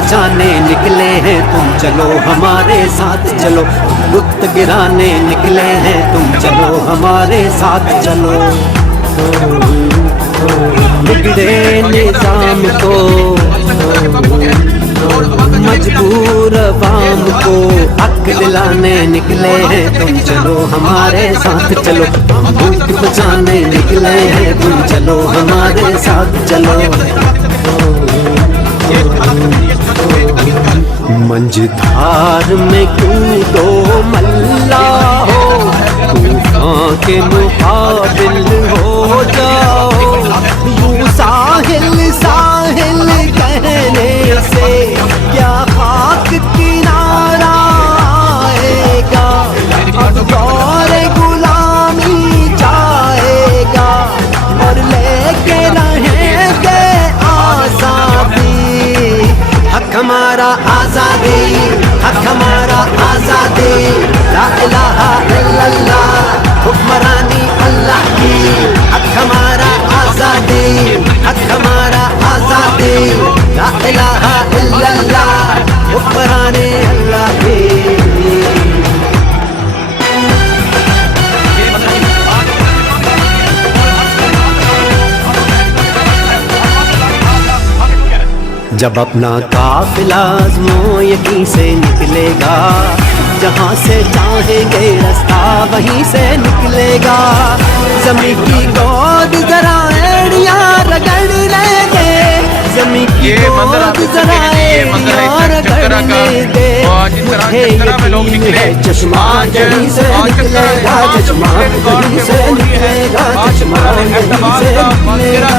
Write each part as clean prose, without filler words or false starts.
बचाने निकले हैं तुम चलो हमारे साथ चलो, बुत गिराने निकले हैं तुम चलो हमारे साथ चलो। बिगड़े निजाम को मजबूर अवाम को हक दिलाने निकले हैं तुम चलो हमारे साथ चलो, मुल्क बचाने निकले हैं तुम चलो हमारे साथ चलो। मंझधार में कूदो मल्ला हो, तूफान के मुकाबिल हो जाओ। यूं साहिल साहिल कहने से क्या खाक किनारा आएगा, अब दौर गुलामी जाएगा और लेके रहेंगे आजादी। हक हमारा आजादी, हक हमारा आजादी, ला इलाहा इल्लल्लाह हुक्मरानी अल्लाह की। हक हमारा आजादी, हक हमारा आजादी, ला इलाहा इल्लल्लाह हुक्मरानी अल्लाह की। जब अपना काफिला आज़मो यहीं से निकलेगा, जहाँ से चाहेंगे रास्ता वहीं से निकलेगा। ज़मीं की गोद जरा एड़ियाँ रगड़ लेंगे, ज़मीं की गोद जरा एड़ियाँ रगड़ने दे। मुझे यकीन है चश्मा यहीं से निकलेगा, चश्मा यहीं से निकलेगा, चश्मा यहीं से निकलेगा।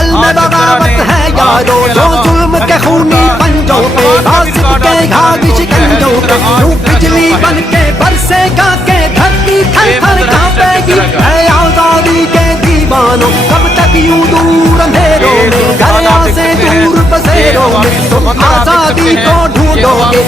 अलमे बगावत है यारो जो जुल्म के खूनी पंजों पे, बासित के घाघ शिकंजों पे, यूं बिजली बन के बरसेगा के धरती थर थर कांपेगी। है आजादी के दीवानों कब तक यूं दूर अंधेरों में, घरों से दूर बसेरों में तुम आजादी को ढूंढोगे।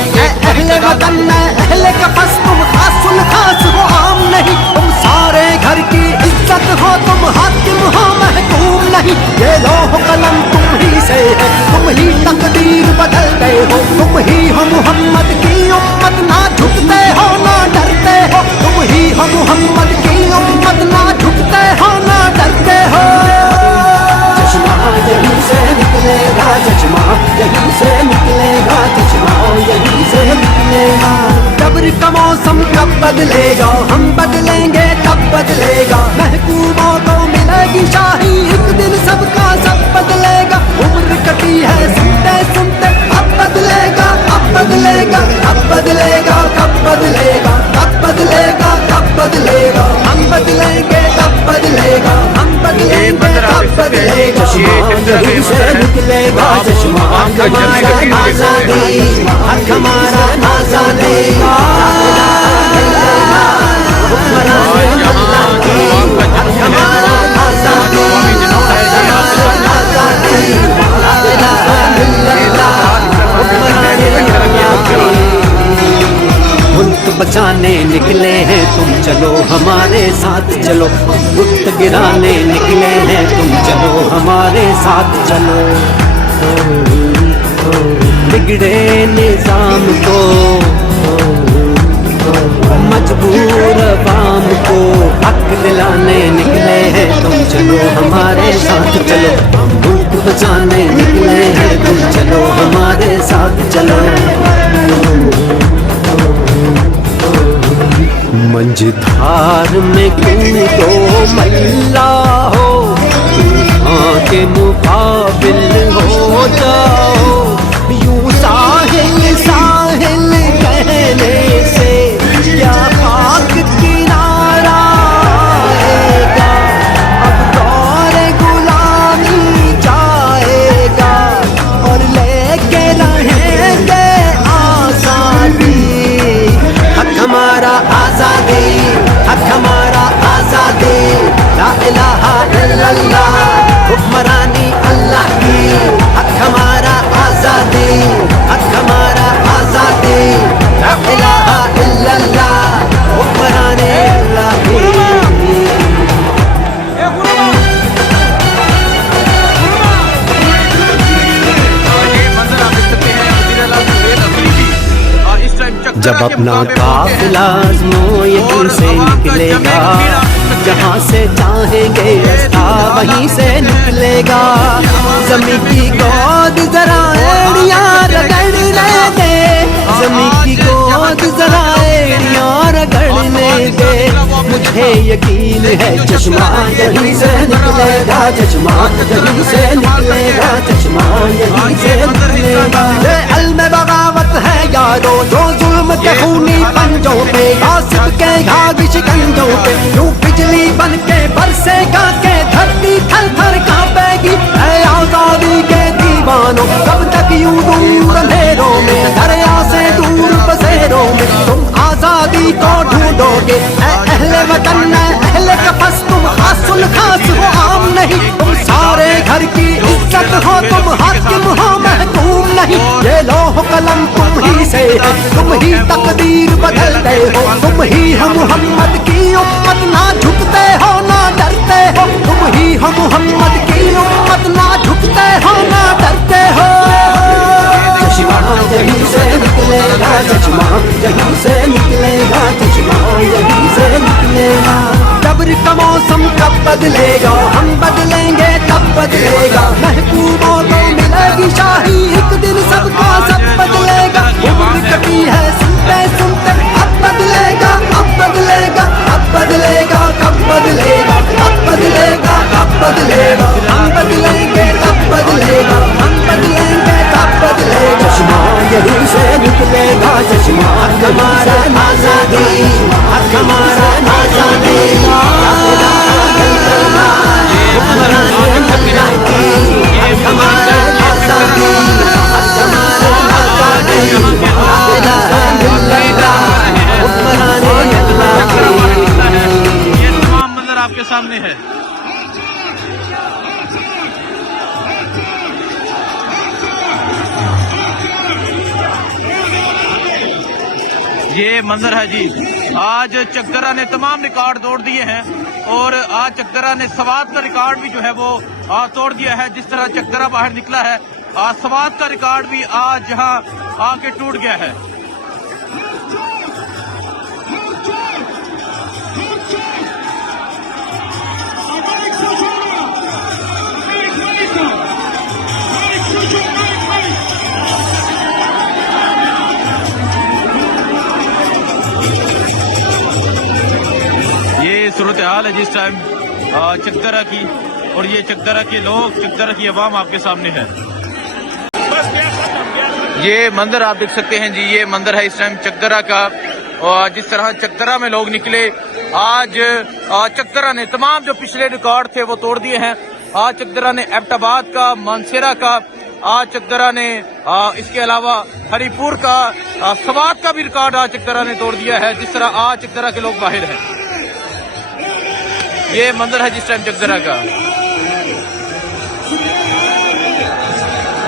अहले वतन में अहले कफस तुम खासुल खास हो आम नहीं, तुम सारे घर की इज्जत हो, तुम हाकिम हो महकूम नहीं। ये लोह कलम तुम ही से है, तुम ही तकदीर बदलते हो, तुम ही हो मोहम्मद की उम्मत, ना झुकते हो ना डरते हो। तुम ही हो मोहम्मद की उम्मत, ना झुकते हो ना डरते हो। चश्मा यहीं से निकलेगा, चश्मा यहीं से निकलेगा, चश्मा यहीं से निकलेगा। जबर का मौसम कब बदलेगा, हम बदलेंगे तब बदलेगा। महकूमों को मिलेगी शाही, एक दिन सबका सब बदलेगा। उम्र कटी है सुनते सुनते, अब बदलेगा अब बदलेगा अब बदलेगा, कब बदलेगा कब बदलेगा कब बदलेगा। हम बदलेंगे तब बदलेगा, हम बदलेंगे तब बदलेगा। यहीं से निकलेगा चश्मा हमारा आजादी, हक हमारा आजादी, मुल्क बचाने निकले हैं तुम चलो हमारे साथ चलो, बुत गिराने निकले हैं तुम चलो हमारे साथ चलो। बिगड़े निजाम को मजबूर अवाम को हक दिलाने निकले हैं तुम चलो हमारे साथ चलो, मुल्क बचाने निकले हैं तुम चलो हमारे साथ चलो। मंझधार में कूदो मल्ला हो, तूफान के मुकाबिल हो जाओ। यूं साहिल साहिल कहने से क्या खाक किनारा आएगा, अब दौर गुलामी जाएगा और लेके रहेंगे आजादी। हक हमारा आजादी, हक हमारा आजादी, ला इलाहा इल्लल्लाह हुक्मरानी अल्लाह की। हक हमारा आजादी, हक हमारा आजादी, ला इलाहा इल्लल्लाह हुक्मरानी अल्लाह की। ये मंजर आप देख सकते हैं जब अपना काफिला आज़मो यहीं से निकलेगा, जहाँ से चाहेंगे रास्ता वहीं से निकलेगा। ज़मीं की गोद जरा एड़ियाँ रगड़ने दे, ज़मीं की गोद जरा एड़ियाँ रगड़ने दे। मुझे यकीन है चश्मा यहीं से निकलेगा, चश्मा यहीं से निकलेगा, चश्मा यहीं से निकलेगा। ये अल्म बगावत है यारो जो जुल्म के खूनी पंजों पे, आसिफ के घाघ शिकंजों पे यूं बिजली बन के बरसेगा के धरती थर थर कांपेगी। है आजादी के दीवानों कब तक यूं दूर अंधेरों में, दरिया से दूर बसेरों में तुम आजादी को ढूंढोगे। अहले वतन अहले कफस तुम खासुल खास हो आम नहीं, तुम सारे घर की इज्जत हो, तुम हाकिम हो महकूम नहीं। ये लौह कलम तुम ही से है, तुम ही तकदीर बदलते हो, तुम ही हो मोहम्मद की उम्मत, ना झुकते हो ना डरते हो। तुम ही हो मोहम्मद की उम्मत, ना झुकते हो ना डरते हो। चश्मा यहीं से निकलेगा, चश्मा यहीं से निकलेगा, चश्मा यहीं से निकलेगा। जबर का मौसम कब बदलेगा, हम बदलेंगे तब बदलेगा। महबूबों को मिलेगी शाही, एक दिन सबका सब बदलेगा। उम्र कटी है सुनते सुनते, अब बदलेगा अब बदलेगा अब बदलेगा, कब बदलेगा अब बदलेगा अब बदलेगा। हम बदलेंगे तब बदलेगा, हम बदलेंगे तब बदलेगा। चश्मा यहीं से निकलेगा, चश्मा हमारा आजादी, हमारा आजादी। ये तमाम मंजर आपके सामने है। ये मंजर है जी, आज चकदरा ने तमाम रिकॉर्ड तोड़ दिए हैं और आज चकदरा ने सवात का रिकॉर्ड भी जो है वो तोड़ दिया है। जिस तरह चकदरा बाहर निकला है, आज सवात का रिकॉर्ड भी आज यहाँ आके टूट गया है। ये सूरत हाल है जिस टाइम चकदरा की, और ये चकदरा के लोग, चकदरा की आवाम आपके सामने है। ये मंदिर आप देख सकते हैं जी, ये मंदिर है इस टाइम चकदरा का। और जिस तरह चकदरा में लोग निकले, आज चकदरा ने तमाम जो पिछले रिकॉर्ड थे वो तोड़ दिए हैं। आज चकदरा ने एबटाबाद का, मानसेरा का, आज चकदरा ने इसके अलावा हरिपुर का, सवात का भी रिकॉर्ड आज चकदरा ने तोड़ दिया है। जिस तरह आज चकदरा के लोग बाहर हैं, ये मंदिर है जिस टाइम चकदरा का।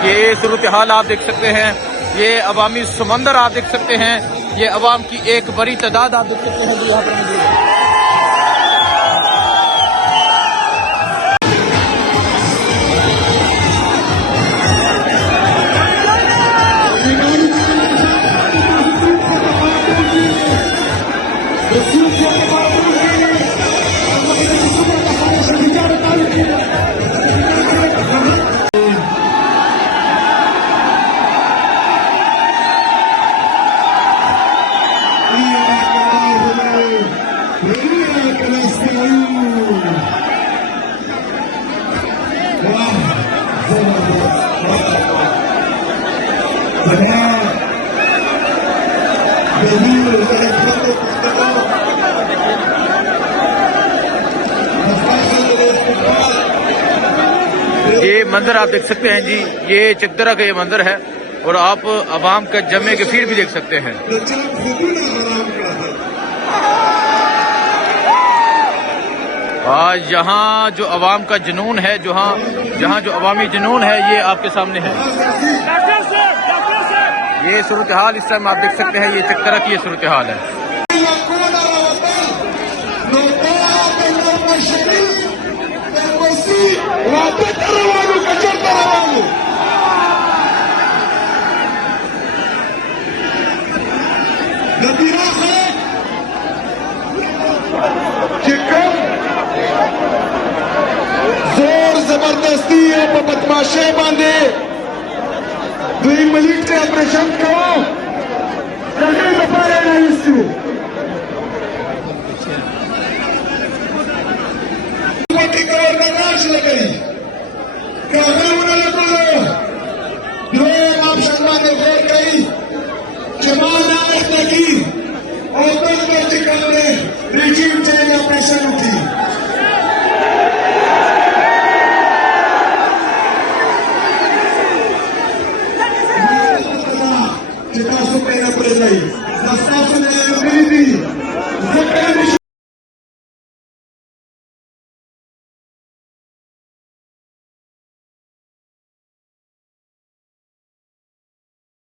ये सूरत हाल आप देख सकते हैं, ये अवामी समंदर आप देख सकते हैं, ये अवाम की एक बड़ी तादाद आप देख सकते हैं जो यहाँ पर मौजूद है। ये मंदिर आप देख सकते हैं जी, ये चकदरा का ये मंदिर है और आप अवाम का जमे के फिर भी देख सकते हैं। आज यहाँ जो अवाम का जुनून है, जहाँ जो अवामी जुनून है, ये आपके सामने है। ये सूरत हाल इस टाइम आप देख सकते हैं, ये चकदरा की ये सूरत हाल है। गतीरा है चिकन जोर जबरदस्ती बदमाशे बांधे 2 मिनिटचे ऑपरेशन करो सगळे बपारे नाहीसू टिकावर नकाश लगई काहे उन्हें लगो जो आप शर्मा ने गौर करी जमाना की ओपन में टिकाने रिजीम चेंज ऑपरेशन उठी Kita supaya berdaya. Nasta sudah berdiri.